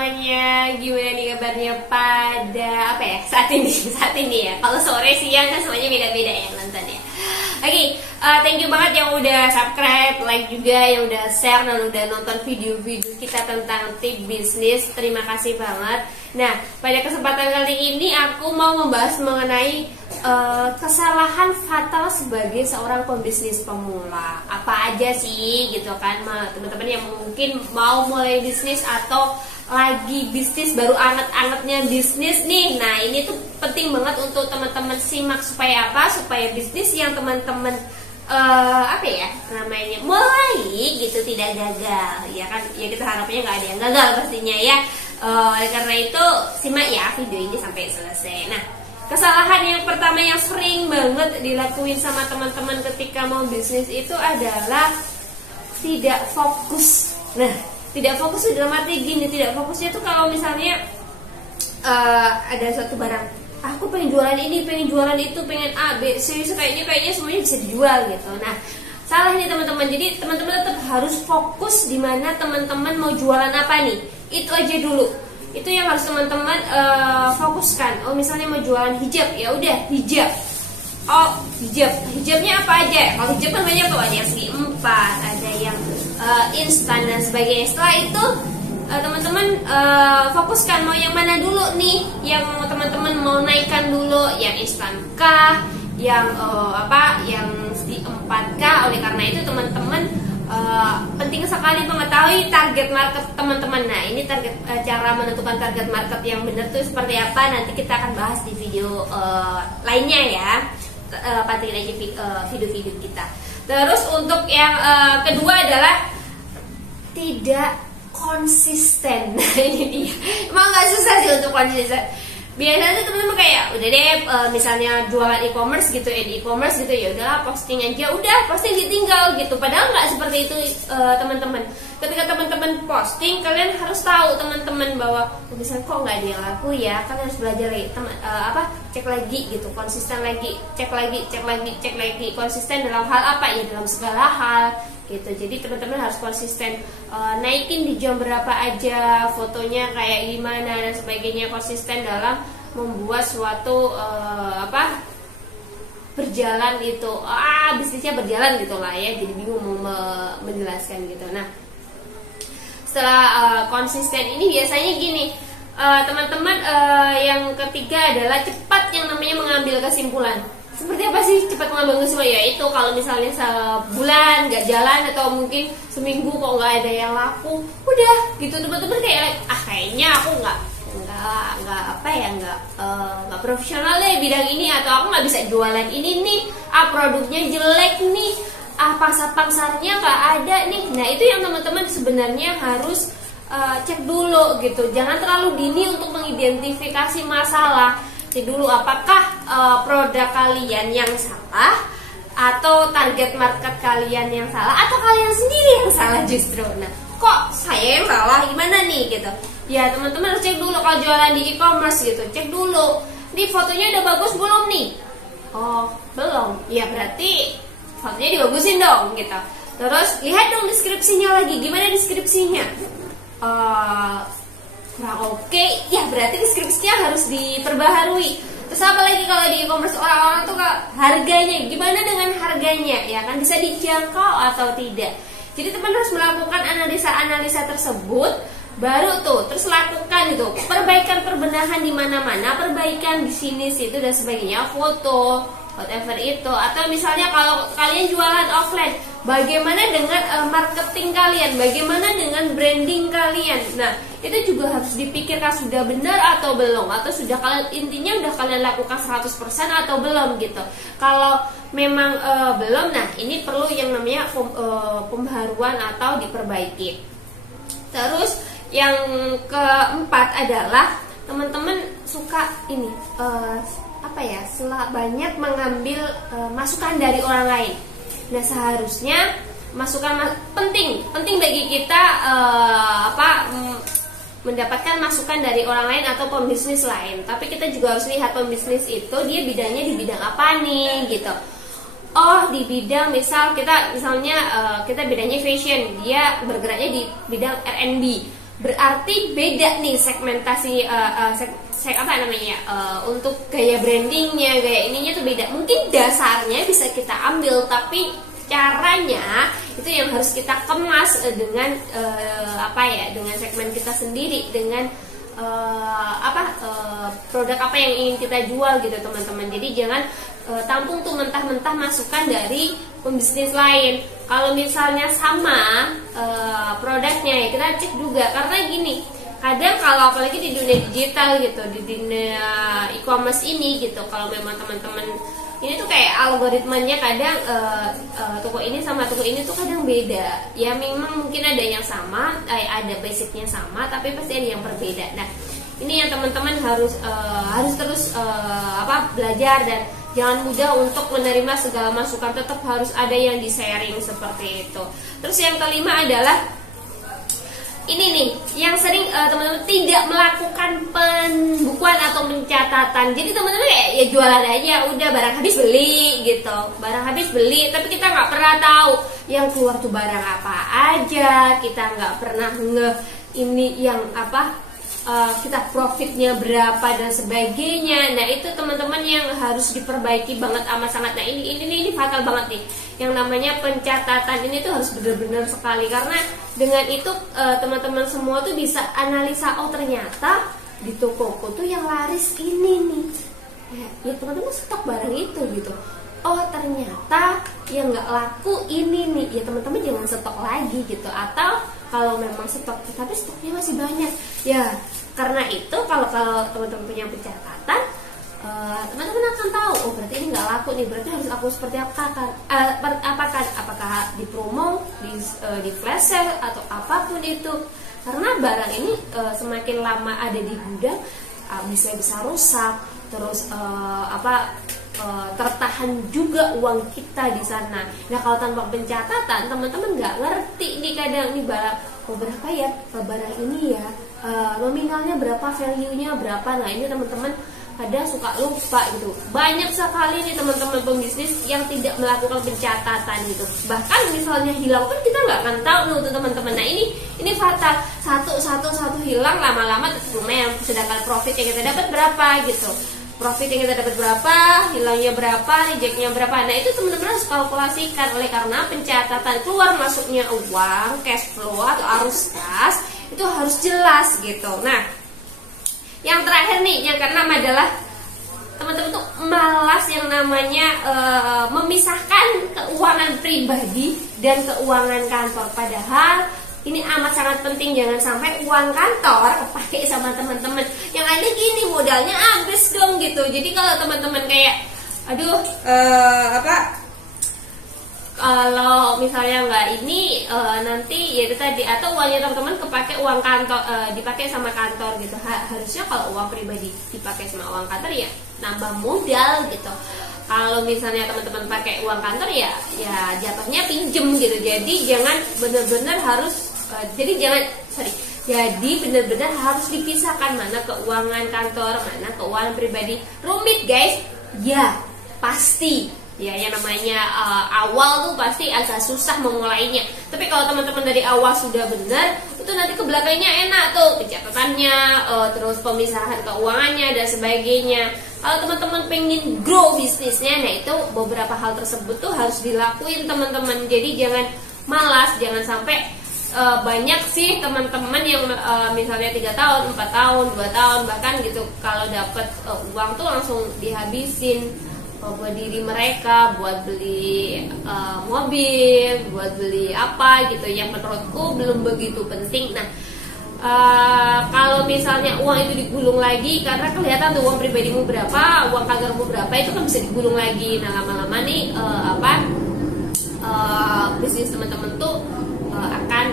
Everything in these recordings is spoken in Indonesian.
semuanya, gimana nih kabarnya pada apa ya saat ini ya. Kalau sore siang kan semuanya beda-beda ya nonton ya. Oke, thank you banget yang udah subscribe, like juga, yang udah share dan udah nonton video-video kita tentang tip bisnis. Terima kasih banget. Nah, pada kesempatan kali ini aku mau membahas mengenai kesalahan fatal sebagai seorang pembisnis pemula. Apa aja sih gitu kan, teman-teman yang mungkin mau mulai bisnis atau lagi bisnis, baru anget-angetnya bisnis nih. Nah, ini tuh penting banget untuk teman-teman simak supaya apa? Supaya bisnis yang teman-teman apa ya namanya mulai gitu tidak gagal, ya kan? Ya kita harapnya nggak ada yang gagal pastinya ya. Karena itu simak ya video ini sampai selesai. Nah, kesalahan yang pertama yang sering banget dilakuin sama teman-teman ketika mau bisnis itu adalah tidak fokus. Nah, tidak fokus dalam arti gini, tidak fokusnya tuh kalau misalnya ada suatu barang, aku pengen jualan ini, pengen jualan itu, pengen A, B, C, kayaknya semuanya bisa dijual gitu. Nah, salah nih teman-teman. Jadi teman-teman tetap harus fokus di mana teman-teman mau jualan apa nih. Itu aja dulu. Itu yang harus teman-teman fokuskan. Oh, misalnya mau jualan hijab, ya udah hijab. Oh, hijabnya apa aja? Kalau hijab kan banyak tuh, ada yang segi empat, ada yang instan dan sebagainya. Setelah itu teman-teman fokuskan mau yang mana dulu nih, yang teman-teman mau naikkan dulu, yang instan kah, yang yang segi empat kah. Oleh karena itu teman-teman penting sekali mengetahui target market teman-teman. Nah, ini target cara menentukan target market yang benar tuh seperti apa, nanti kita akan bahas di video lainnya ya. Pantengin aja video-video kita. Terus untuk yang kedua adalah tidak konsisten. Nah, ini dia. Emang nggak susah sih untuk konsisten. Biasanya teman-teman kayak udah deh misalnya jualan e-commerce gitu, e-commerce gitu, ya udahlah posting aja, udah posting ditinggal gitu. Padahal nggak seperti itu teman-teman. Ketika teman-teman posting, kalian harus tahu teman-teman bahwa misalnya kok nggak ada yang laku ya, kalian harus belajar lagi cek lagi gitu, konsisten lagi, cek lagi konsisten dalam hal apa ya, dalam segala hal gitu. Jadi teman-teman harus konsisten, naikin di jam berapa aja, fotonya kayak gimana dan sebagainya, konsisten dalam membuat suatu berjalan gitu, bisnisnya berjalan gitu lah ya. Jadi bingung mau menjelaskan gitu. Nah, setelah konsisten ini biasanya gini teman-teman, yang ketiga adalah cepat yang namanya mengambil kesimpulan. Seperti apa sih cepat mengambil kesimpulan? Ya itu kalau misalnya sebulan nggak jalan atau mungkin seminggu kok nggak ada yang laku, udah gitu teman-teman kayak kayaknya aku nggak profesional deh bidang ini, atau aku nggak bisa jualan ini nih, produknya jelek nih, pasarnya nggak ada nih. Nah, itu yang teman-teman sebenarnya harus cek dulu gitu. Jangan terlalu dini untuk mengidentifikasi masalah. Cek dulu apakah produk kalian yang salah, atau target market kalian yang salah, atau kalian sendiri yang salah justru. Nah, kok saya yang salah, gimana nih gitu. Ya, teman-teman harus cek dulu. Kalau jualan di e-commerce gitu, cek dulu. Nih fotonya udah bagus belum nih? Oh, belum. Ya berarti fotonya dibagusin dong gitu. Terus lihat dong deskripsinya lagi, gimana deskripsinya? Kurang oke, ya berarti deskripsinya harus diperbaharui. Terus apa lagi kalau di e-commerce orang-orang tuh harganya, gimana dengan harganya? Ya kan, bisa dijangkau atau tidak? Jadi teman harus melakukan analisa-analisa tersebut, baru tuh terus lakukan itu perbaikan, perbenahan di mana-mana, perbaikan di sini situ dan sebagainya, foto whatever itu. Atau misalnya kalau kalian jualan offline, bagaimana dengan marketing kalian, bagaimana dengan branding kalian. Nah, itu juga harus dipikirkan sudah benar atau belum, atau sudah kalian intinya udah kalian lakukan 100% atau belum gitu. Kalau memang belum, nah ini perlu yang namanya pembaharuan atau diperbaiki. Terus yang keempat adalah teman-teman suka ini banyak mengambil masukan dari orang lain. Nah, seharusnya masukan penting bagi kita mendapatkan masukan dari orang lain atau pembisnis lain. Tapi kita juga harus lihat pembisnis itu dia bidangnya di bidang apa nih gitu. Oh, di bidang misalnya kita bidangnya fashion, dia bergeraknya di bidang R&B. berarti beda nih segmentasi apa namanya untuk gaya brandingnya, gaya ininya tuh beda. Mungkin dasarnya bisa kita ambil, tapi caranya itu yang harus kita kemas dengan dengan segmen kita sendiri, dengan produk apa yang ingin kita jual gitu teman-teman. Jadi jangan tampung tuh mentah-mentah masukan dari pembisnis lain. Kalau misalnya sama produknya ya kita cek juga, karena gini, kadang kalau apalagi di dunia digital gitu, di dunia e-commerce ini gitu, kalau memang teman-teman ini tuh kayak algoritmanya kadang toko ini sama toko ini tuh kadang beda. Ya memang mungkin ada yang sama, ada basicnya sama, tapi pasti ada yang berbeda. Nah ini yang teman-teman harus terus belajar, dan jangan mudah untuk menerima segala masukan. Tetap harus ada yang di-sharing seperti itu. Terus yang kelima adalah ini nih, yang sering teman-teman tidak melakukan pembukuan atau pencatatan. Jadi teman-teman ya jualan aja, udah barang habis beli gitu, barang habis beli, tapi kita nggak pernah tahu yang keluar tuh barang apa aja, kita nggak pernah ini yang kita profitnya berapa dan sebagainya. Nah itu teman-teman yang harus diperbaiki banget amat sangat. Nah ini fatal banget nih, yang namanya pencatatan ini tuh harus benar-benar sekali, karena dengan itu teman-teman semua tuh bisa analisa, oh ternyata di tokoku tuh yang laris ini nih, ya teman-teman stok barang itu gitu. Oh ternyata yang nggak laku ini nih, ya teman-teman jangan stok lagi gitu. Atau kalau memang stok tapi stoknya masih banyak, ya karena itu kalau teman-teman punya pencatatan, teman-teman akan tahu, oh berarti ini nggak laku nih, berarti harus aku seperti apakah di promo, di flash sale atau apapun itu. Karena barang ini semakin lama ada di gudang bisa rusak, terus tertahan juga uang kita di sana. Nah kalau tanpa pencatatan, teman-teman nggak ngerti nih kadang nih barang, oh berapa ya barang ini ya, nominalnya berapa, value-nya berapa. Nah ini teman-teman kadang suka lupa gitu. Banyak sekali nih teman-teman pembisnis yang tidak melakukan pencatatan gitu. Bahkan misalnya hilang pun kita nggak akan tahu tuh teman-teman. Nah ini fatal, satu hilang, lama-lama lumayan, sedangkan profit yang kita dapat berapa gitu. Profit yang kita dapat berapa, hilangnya berapa, rejectnya berapa. Nah itu teman-teman harus kalkulasikan. Oleh karena pencatatan keluar masuknya uang, cash flow atau arus kas itu harus jelas gitu. Nah yang terakhir nih, yang keenam adalah teman-teman tuh malas yang namanya memisahkan keuangan pribadi dan keuangan kantor. Padahal ini amat sangat penting, jangan sampai uang kantor kepake sama teman-teman. Yang ada gini, modalnya habis dong gitu. Jadi kalau teman-teman kayak aduh kalau misalnya nggak ini nanti ya itu tadi, atau uangnya teman-teman kepake uang kantor, dipakai sama kantor gitu. Harusnya kalau uang pribadi dipakai sama uang kantor ya nambah modal gitu. Kalau misalnya teman-teman pakai uang kantor ya jatuhnya pinjem gitu. Jadi jangan benar-benar harus jadi benar-benar harus dipisahkan, mana keuangan kantor, mana keuangan pribadi. Rumit guys, ya pasti. Ya yang namanya awal tuh pasti agak susah memulainya. Tapi kalau teman-teman dari awal sudah benar, itu nanti ke belakangnya enak tuh, pencatatannya, terus pemisahan keuangannya dan sebagainya. Kalau teman-teman pengen grow bisnisnya, nah itu beberapa hal tersebut tuh harus dilakuin teman-teman. Jadi jangan malas, jangan sampai banyak sih teman-teman yang misalnya 3 tahun, 4 tahun, 2 tahun bahkan gitu, kalau dapat uang tuh langsung dihabisin buat diri mereka, buat beli mobil, buat beli apa gitu yang menurutku belum begitu penting. Nah kalau misalnya uang itu digulung lagi, karena kelihatan tuh uang pribadimu berapa, uang kantormu berapa, itu kan bisa digulung lagi. Nah lama-lama nih bisnis teman-teman tuh akan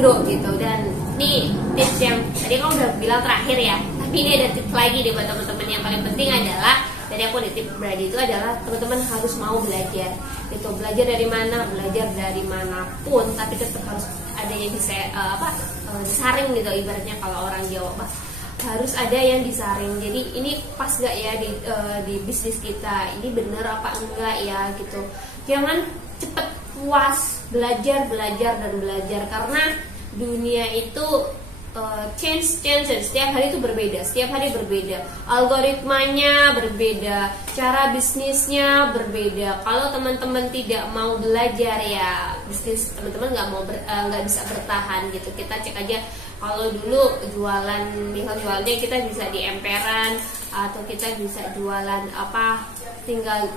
grow gitu. Dan nih tips yang tadi aku udah bilang terakhir ya, tapi ini ada tips lagi deh buat teman-teman. Yang paling penting adalah, tadi aku nitip beradi itu adalah teman-teman harus mau belajar. Itu belajar dari mana? Belajar dari manapun, tapi tetap harus ada yang disaring gitu, ibaratnya kalau orang Jawa harus ada yang disaring. Jadi ini pas gak ya di bisnis kita, ini bener apa enggak ya gitu. Jangan cepet puas, belajar dan belajar, karena dunia itu change setiap hari itu berbeda, setiap hari berbeda, algoritmanya berbeda, cara bisnisnya berbeda. Kalau teman-teman tidak mau belajar, ya bisnis teman-teman nggak bisa bertahan gitu. Kita cek aja, kalau dulu jualannya kita bisa di emperan, atau kita bisa jualan apa, tinggal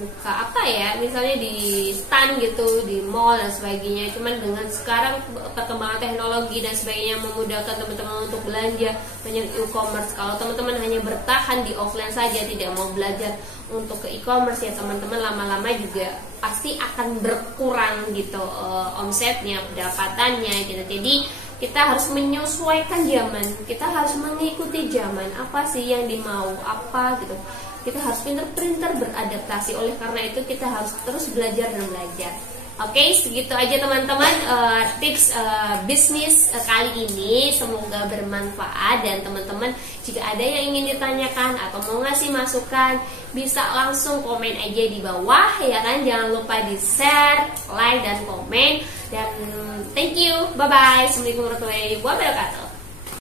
buka apa ya, misalnya di stand gitu, di mall dan sebagainya. Cuman dengan sekarang perkembangan teknologi dan sebagainya memudahkan teman-teman untuk belanja, banyak e-commerce. Kalau teman-teman hanya bertahan di offline saja, tidak mau belajar untuk ke e-commerce, ya teman-teman lama-lama juga pasti akan berkurang gitu omsetnya, pendapatannya gitu. Jadi kita harus menyesuaikan zaman, kita harus mengikuti zaman, apa sih yang dimau, apa gitu. Kita harus pintar-pintar beradaptasi. Oleh karena itu kita harus terus belajar dan belajar. Oke, segitu aja teman-teman tips bisnis kali ini. Semoga bermanfaat, dan teman-teman jika ada yang ingin ditanyakan atau mau ngasih masukan, bisa langsung komen aja di bawah ya kan. Jangan lupa di share, like, dan komen. Dan thank you, bye bye. Assalamualaikum warahmatullahi wabarakatuh.